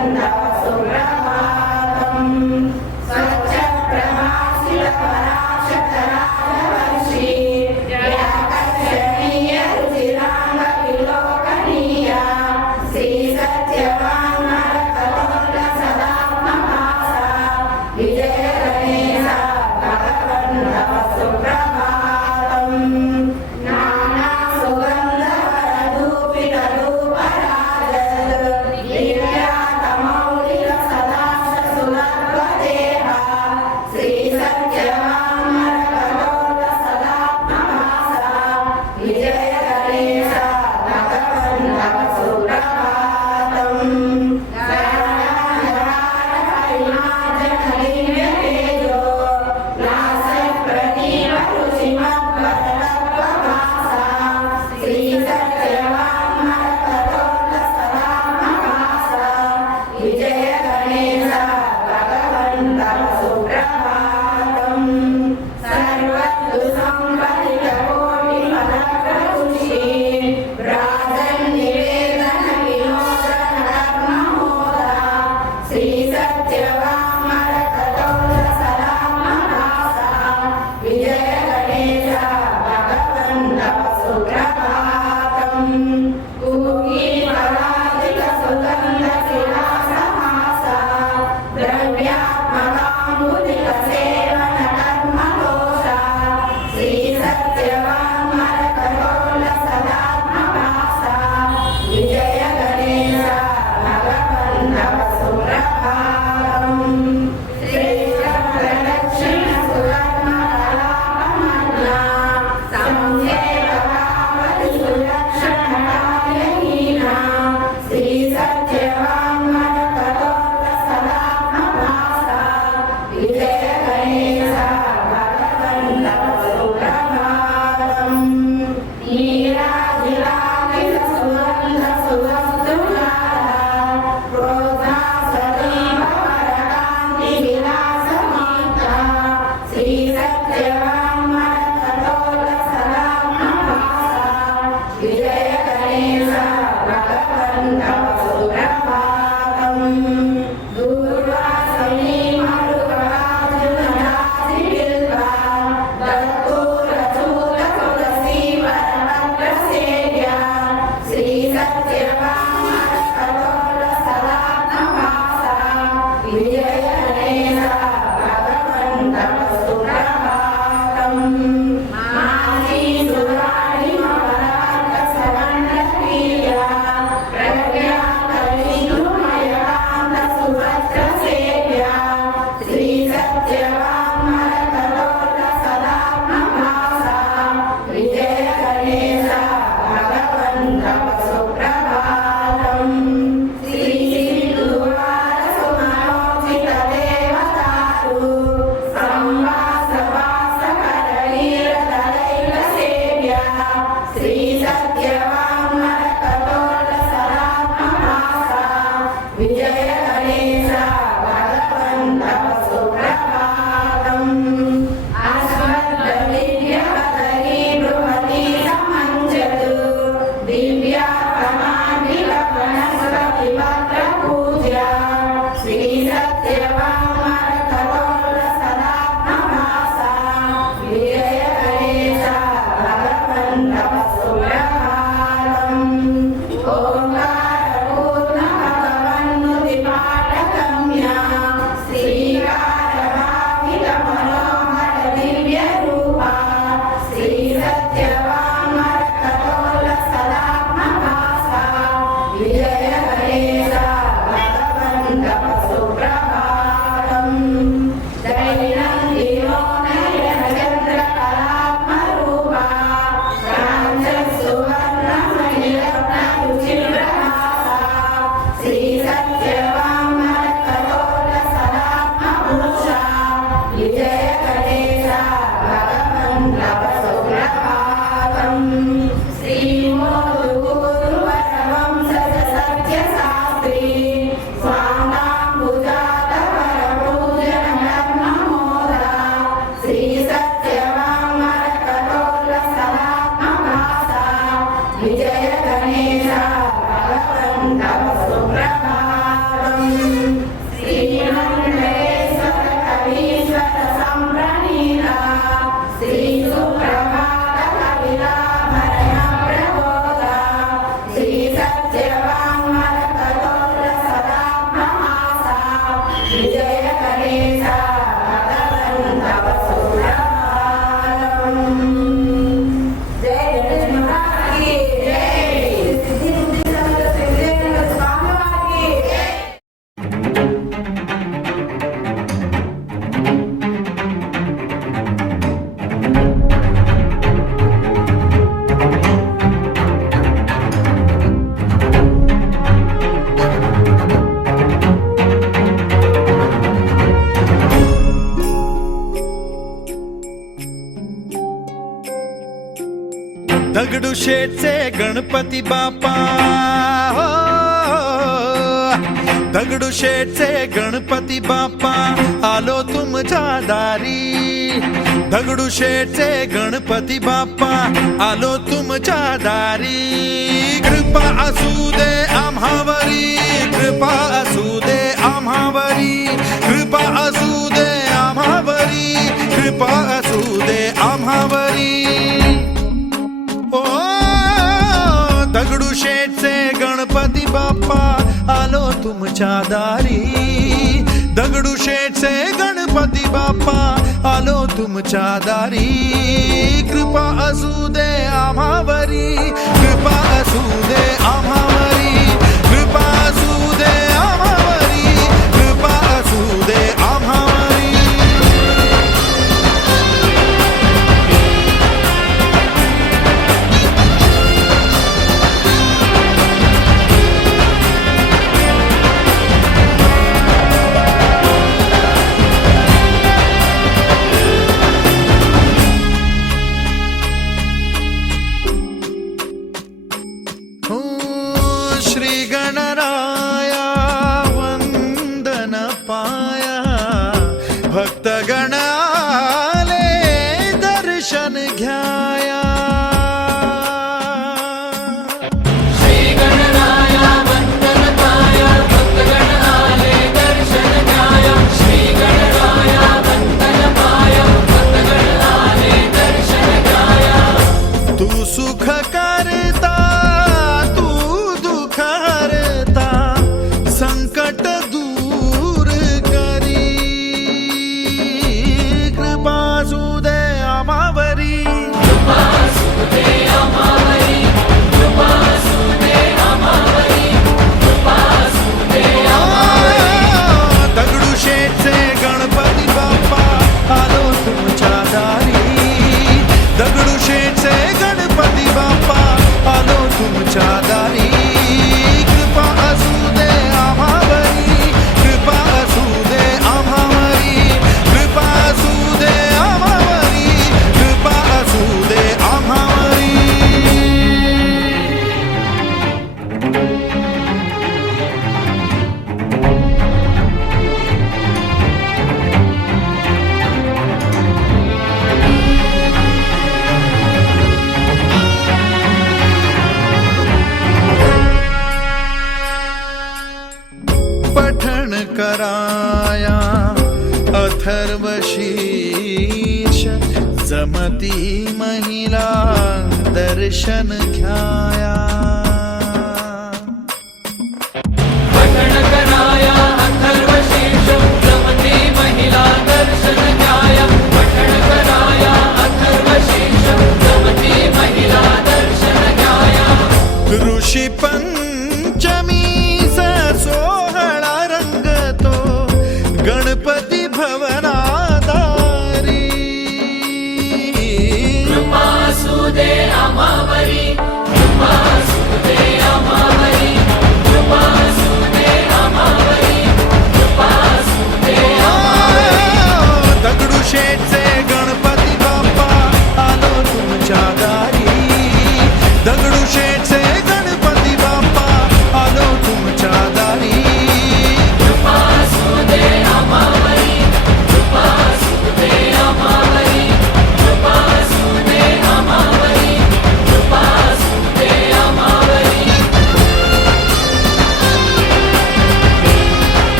Santa Amen. आशेचे Ganpati Bappa हो, हो, हो. दगडूशेठचे गणपती बाप्पा. आलो तुमच्या दारी. दगडूशेठचे गणपती बाप्पा. आलो तुमच्या दारी. कृपा असू दे आम्हावरी. कृपा असू दे आम्हावरी. कृपा असू दे आम्हावरी. कृपा असू दे आम्हावरी. बाप्पा आलो तुमच्या दारी. दगडूशेठचे गणपती बाप्पा आलो तुमच्या दारी. कृपा असू दे आम्हावरी कृपा असू दे आम्हावरी कृपा असू दे आम्हा dedo दर्शन घ्या